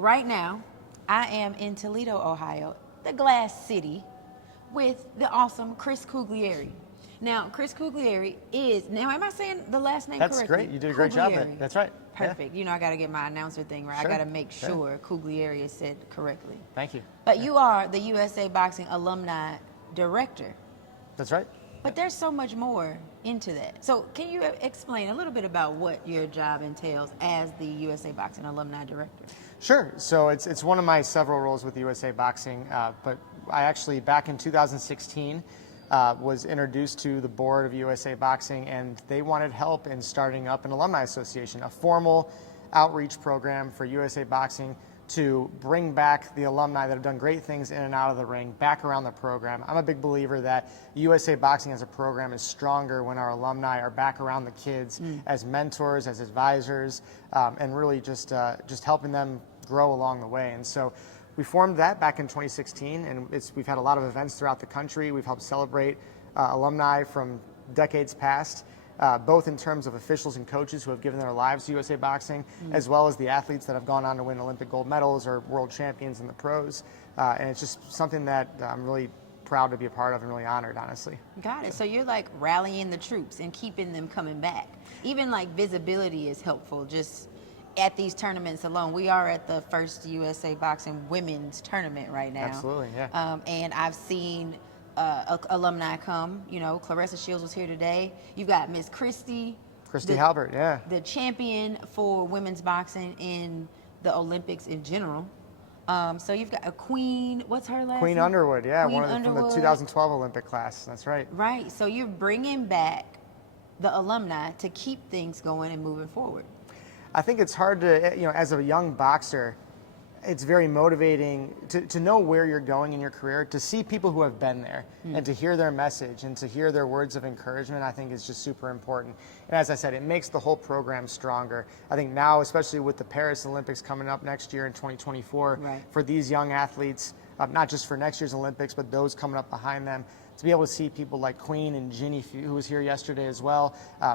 right now, I am in Toledo, Ohio, the Glass City, with the awesome Chris Cugliari. Now, Chris Cugliari is, now am I saying the last name That's correctly? great. You did a great job there. Cugliari. That's right. Perfect. You know, I got to get my announcer thing right. Sure. I got to make Sure. sure Cugliari is said correctly. Thank you. But you are the USA Boxing Alumni Director. That's right. But there's so much more into that. So can you explain a little bit about what your job entails as the USA Boxing Alumni Director? Sure. So it's one of my several roles with USA Boxing, but I actually, back in 2016, was introduced to the board of USA Boxing, and they wanted help in starting up an alumni association, a formal outreach program for USA Boxing to bring back the alumni that have done great things in and out of the ring back around the program. I'm a big believer that USA Boxing as a program is stronger when our alumni are back around the kids as mentors, as advisors, and really just helping them grow along the way. And so we formed that back in 2016, and we've had a lot of events throughout the country. We've helped celebrate alumni from decades past, both in terms of officials and coaches who have given their lives to USA Boxing, as well as the athletes that have gone on to win Olympic gold medals or world champions in the pros. And it's just something that I'm really proud to be a part of and really honored, honestly. Got it. So you're like rallying the troops and keeping them coming back. Even like visibility is helpful just at these tournaments alone. We are at the first USA Boxing women's tournament right now. Absolutely, yeah. And I've seen alumni come. You know, Clarissa Shields was here today. You've got Miss Christy Halbert, yeah. The champion for women's boxing in the Olympics in general. So you've got a Queen, what's her last Queen name? Underwood, yeah, Queen from the Underwood. 2012 Olympic class. That's right. Right. So you're bringing back the alumni to keep things going and moving forward. I think it's hard to, as a young boxer, it's very motivating to know where you're going in your career, to see people who have been there and to hear their message and to hear their words of encouragement. I think is just super important. And as I said, it makes the whole program stronger. I think now, especially with the Paris Olympics coming up next year in 2024, for these young athletes, not just for next year's Olympics, but those coming up behind them, to be able to see people like Queen and Ginny, who was here yesterday as well,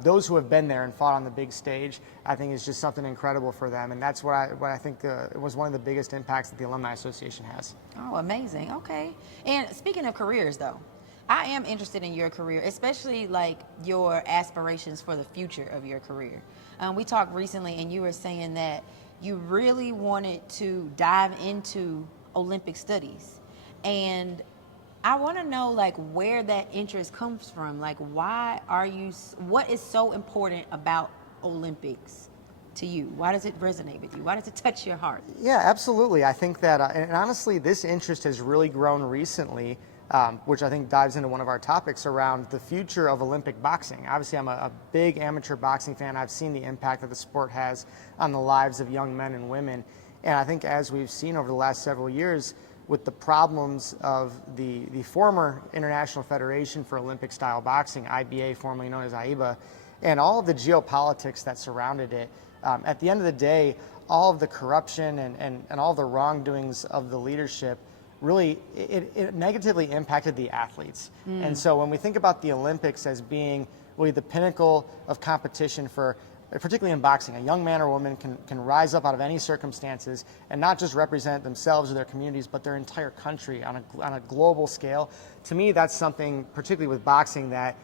those who have been there and fought on the big stage, I think is just something incredible for them. And that's what I think was one of the biggest impacts that the Alumni Association has. Oh, amazing. Okay. And speaking of careers, though, I am interested in your career, especially like your aspirations for the future of your career. We talked recently, and you were saying that you really wanted to dive into Olympic studies. And I want to know, like, where that interest comes from. Like, what is so important about Olympics to you? Why does it resonate with you? Why does it touch your heart? Yeah, absolutely. I think that, and honestly, this interest has really grown recently, which I think dives into one of our topics around the future of Olympic boxing. Obviously, I'm a big amateur boxing fan. I've seen the impact that the sport has on the lives of young men and women. And I think as we've seen over the last several years, with the problems of the former International Federation for Olympic-style boxing, AIBA, formerly known as AIBA, and all of the geopolitics that surrounded it, at the end of the day, all of the corruption and all the wrongdoings of the leadership really, it negatively impacted the athletes. And so when we think about the Olympics as being really the pinnacle of competition for, particularly in boxing, a young man or woman can rise up out of any circumstances and not just represent themselves or their communities, but their entire country on a global scale. To me, that's something, particularly with boxing, that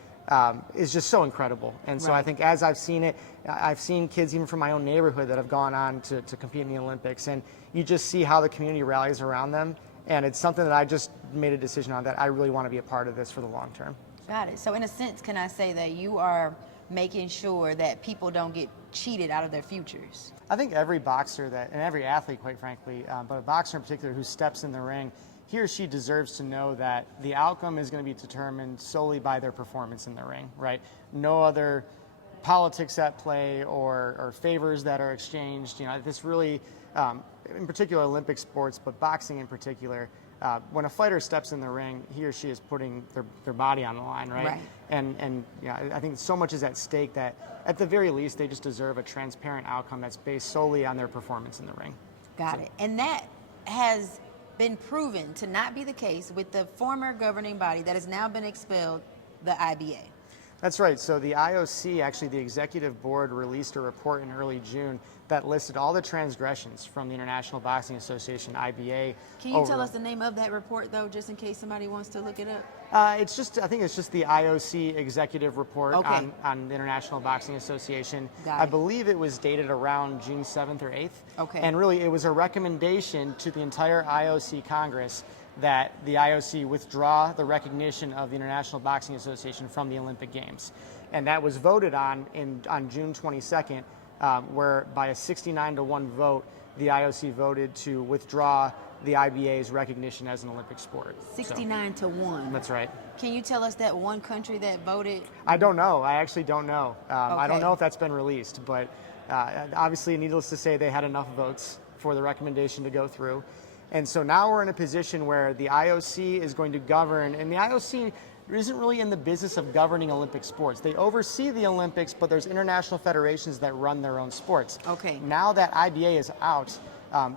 is just so incredible. And so I think as I've seen it, I've seen kids even from my own neighborhood that have gone on to compete in the Olympics, and you just see how the community rallies around them. And it's something that I just made a decision on, that I really want to be a part of this for the long term. Got it. So in a sense, can I say that you are making sure that people don't get cheated out of their futures? I think every boxer and every athlete, quite frankly, but a boxer in particular who steps in the ring, he or she deserves to know that the outcome is going to be determined solely by their performance in the ring, right? No other politics at play or favors that are exchanged. This really, in particular Olympic sports, but boxing in particular, when a fighter steps in the ring, he or she is putting their body on the line, right? And I think so much is at stake that at the very least they just deserve a transparent outcome that's based solely on their performance in the ring. Got it. And that has been proven to not be the case with the former governing body that has now been expelled, the IBA. That's right. So the IOC, actually the executive board, released a report in early June that listed all the transgressions from the International Boxing Association, IBA. Can you tell us the name of that report, though, just in case somebody wants to look it up? I think it's just the IOC executive report Okay. on the International Boxing Association. Got I it. believe it was dated around June 7th or 8th. Okay. And really, it was a recommendation to the entire IOC Congress that the IOC withdraw the recognition of the International Boxing Association from the Olympic Games. And that was voted on June 22nd, where by a 69-1 vote, the IOC voted to withdraw the IBA's recognition as an Olympic sport. 69-1. That's right. Can you tell us that one country that voted? I don't know. I actually don't know. I don't Okay. know if that's been released, but obviously, needless to say, they had enough votes for the recommendation to go through. And so now we're in a position where the IOC is going to govern, and the IOC isn't really in the business of governing Olympic sports. They oversee the Olympics, but there's international federations that run their own sports. Okay. Now that IBA is out,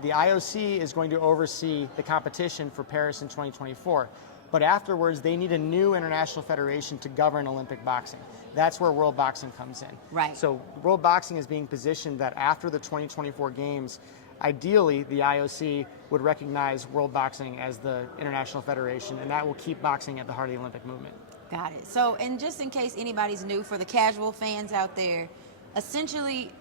the IOC is going to oversee the competition for Paris in 2024. But afterwards, they need a new international federation to govern Olympic boxing. That's where World Boxing comes in. Right. So World Boxing is being positioned that after the 2024 Games, ideally, the IOC would recognize World Boxing as the international federation, and that will keep boxing at the heart of the Olympic movement. Got it. So, and just in case anybody's new, for the casual fans out there, essentially,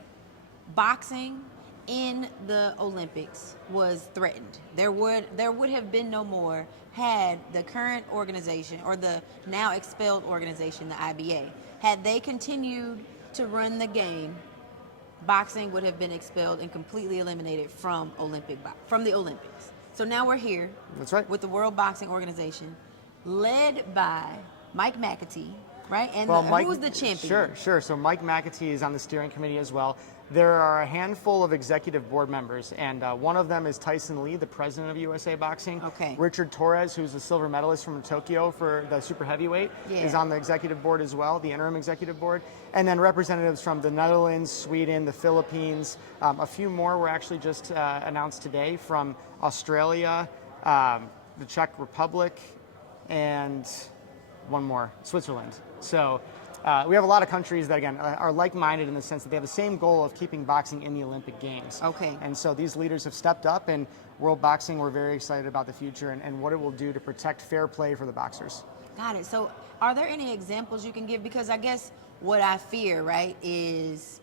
boxing in the Olympics was threatened. There would have been no more had the current organization, or the now expelled organization, the IBA, had they continued to run the game, boxing would have been expelled and completely eliminated from the Olympics. So now we're here. That's right. With the World Boxing Organization, led by Mike McAtee, right? And who's the champion? Sure. So Mike McAtee is on the steering committee as well. There are a handful of executive board members, and one of them is Tyson Lee, the president of USA Boxing. Okay. Richard Torres, who's a silver medalist from Tokyo for the super heavyweight, is on the executive board as well, the interim executive board. And then representatives from the Netherlands, Sweden, the Philippines. A few more were actually just announced today from Australia, the Czech Republic, and one more, Switzerland. So we have a lot of countries that, again, are like-minded in the sense that they have the same goal of keeping boxing in the Olympic Games. Okay. And so these leaders have stepped up, and World Boxing, we're very excited about the future and what it will do to protect fair play for the boxers. Got it. So are there any examples you can give? Because I guess what I fear, right, is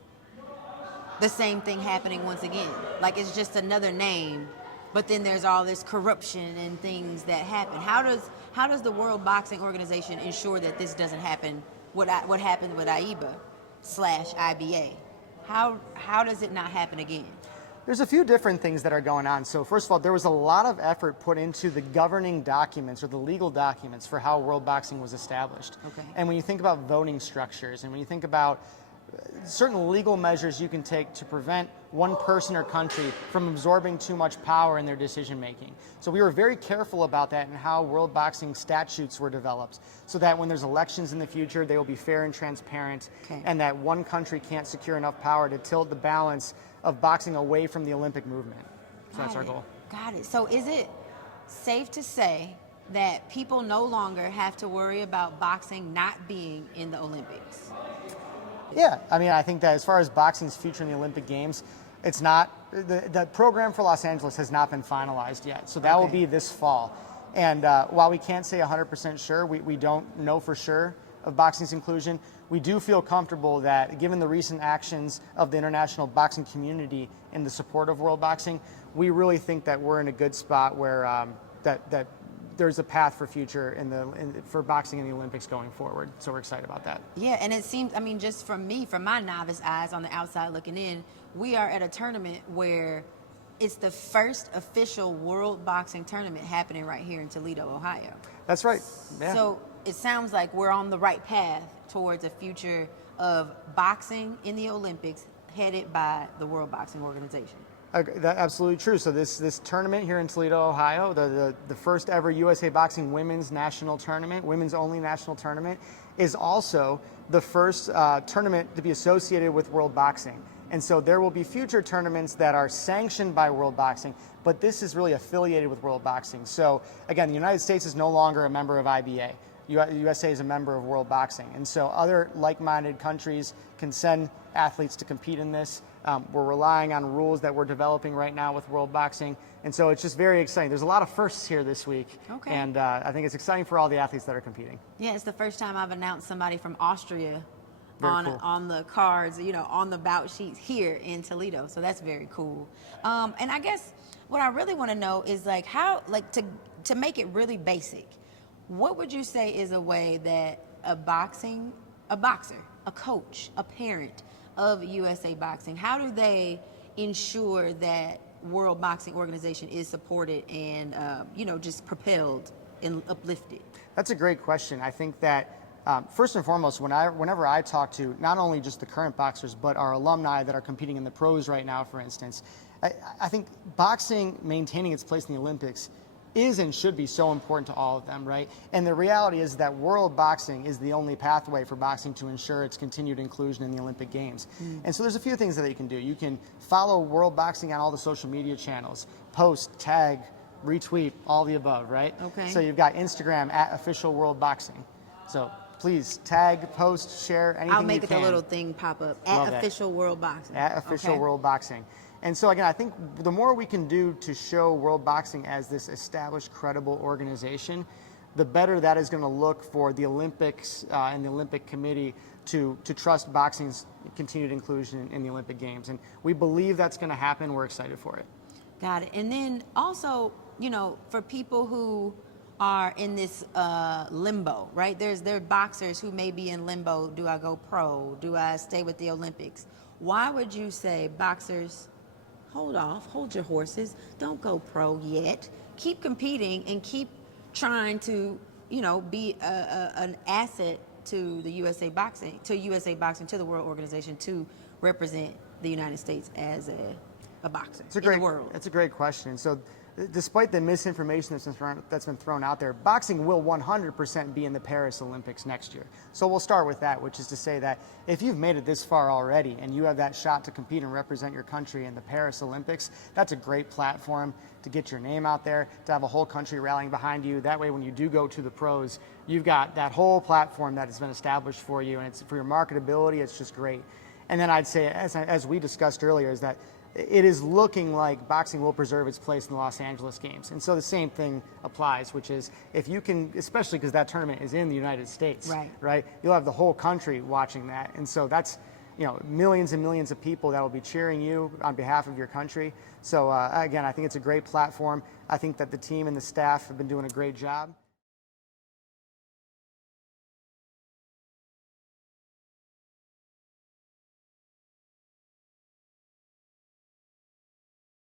the same thing happening once again. Like, it's just another name, but then there's all this corruption and things that happen. How does the World Boxing Organization ensure that this doesn't happen? What happened with AIBA/IBA? How does it not happen again? There's a few different things that are going on. So first of all, there was a lot of effort put into the governing documents or the legal documents for how World Boxing was established. Okay. And when you think about voting structures and when you think about certain legal measures you can take to prevent one person or country from absorbing too much power in their decision making. So we were very careful about that and how World Boxing statutes were developed so that when there's elections in the future, they will be fair and transparent, and that one country can't secure enough power to tilt the balance of boxing away from the Olympic movement. So that's our goal. Got it. So is it safe to say that people no longer have to worry about boxing not being in the Olympics? Yeah, I mean, I think that as far as boxing's future in the Olympic Games, it's not, the program for Los Angeles has not been finalized yet. So that will be this fall. And while we can't say 100% sure, we don't know for sure of boxing's inclusion, we do feel comfortable that given the recent actions of the international boxing community in the support of World Boxing, we really think that we're in a good spot where that there's a path for future for boxing in the Olympics going forward. So we're excited about that. Yeah, and it seems, I mean, just from my novice eyes on the outside looking in, we are at a tournament where it's the first official World Boxing tournament happening right here in Toledo, Ohio. That's right. Yeah. So it sounds like we're on the right path towards a future of boxing in the Olympics headed by the World Boxing Organization. That's absolutely true. So this tournament here in Toledo, Ohio, the first ever USA Boxing Women's National Tournament, women's only national tournament, is also the first tournament to be associated with World Boxing. And so there will be future tournaments that are sanctioned by World Boxing, but this is really affiliated with World Boxing. So again, the United States is no longer a member of IBA. USA is a member of World Boxing. And so other like-minded countries can send athletes to compete in this. We're relying on rules that we're developing right now with World Boxing. And so it's just very exciting. There's a lot of firsts here this week. Okay. And I think it's exciting for all the athletes that are competing. Yeah, it's the first time I've announced somebody from Austria Very cool. on the cards, on the bout sheets here in Toledo. So that's very cool. And I guess what I really want to know is like how, like to make it really basic, what would you say is a way that a boxer, a coach, a parent of USA Boxing, how do they ensure that World Boxing Organization is supported and, just propelled and uplifted? That's a great question. I think that first and foremost, whenever I talk to not only just the current boxers, but our alumni that are competing in the pros right now, for instance, I think boxing maintaining its place in the Olympics is and should be so important to all of them, right? And the reality is that world boxing is the only pathway for boxing to ensure its continued inclusion in the Olympic Games. And so there's a few things that you can do. You can follow world boxing on all the social media channels, post, tag, retweet, all the above, right? Okay. So you've got Instagram at official world boxing. So please tag, post, share, anything you can. I'll make the little thing pop up at official World Boxing. At official World Boxing. And so again, I think the more we can do to show World Boxing as this established, credible organization, the better that is going to look for the Olympics and the Olympic Committee to trust boxing's continued inclusion in the Olympic Games. And we believe that's going to happen. We're excited for it. Got it. And then also, for people who are in this limbo, right? There are boxers who may be in limbo. Do I go pro? Do I stay with the Olympics? Why would you say, boxers, hold off, hold your horses, don't go pro yet. Keep competing and keep trying to, be an asset to the USA Boxing, to the World Organization, to represent the United States as a boxer in the world? It's a great question. So despite the misinformation that's been thrown out there, boxing will 100% be in the Paris Olympics next year. So we'll start with that, which is to say that if you've made it this far already and you have that shot to compete and represent your country in the Paris Olympics, that's a great platform to get your name out there, to have a whole country rallying behind you. That way, when you do go to the pros, you've got that whole platform that has been established for you, and it's for your marketability, it's just great. And then I'd say, as we discussed earlier, is that it is looking like boxing will preserve its place in the Los Angeles Games. And so the same thing applies, which is if you can, especially because that tournament is in the United States, right? You'll have the whole country watching that. And so that's, millions and millions of people that will be cheering you on behalf of your country. So again, I think it's a great platform. I think that the team and the staff have been doing a great job.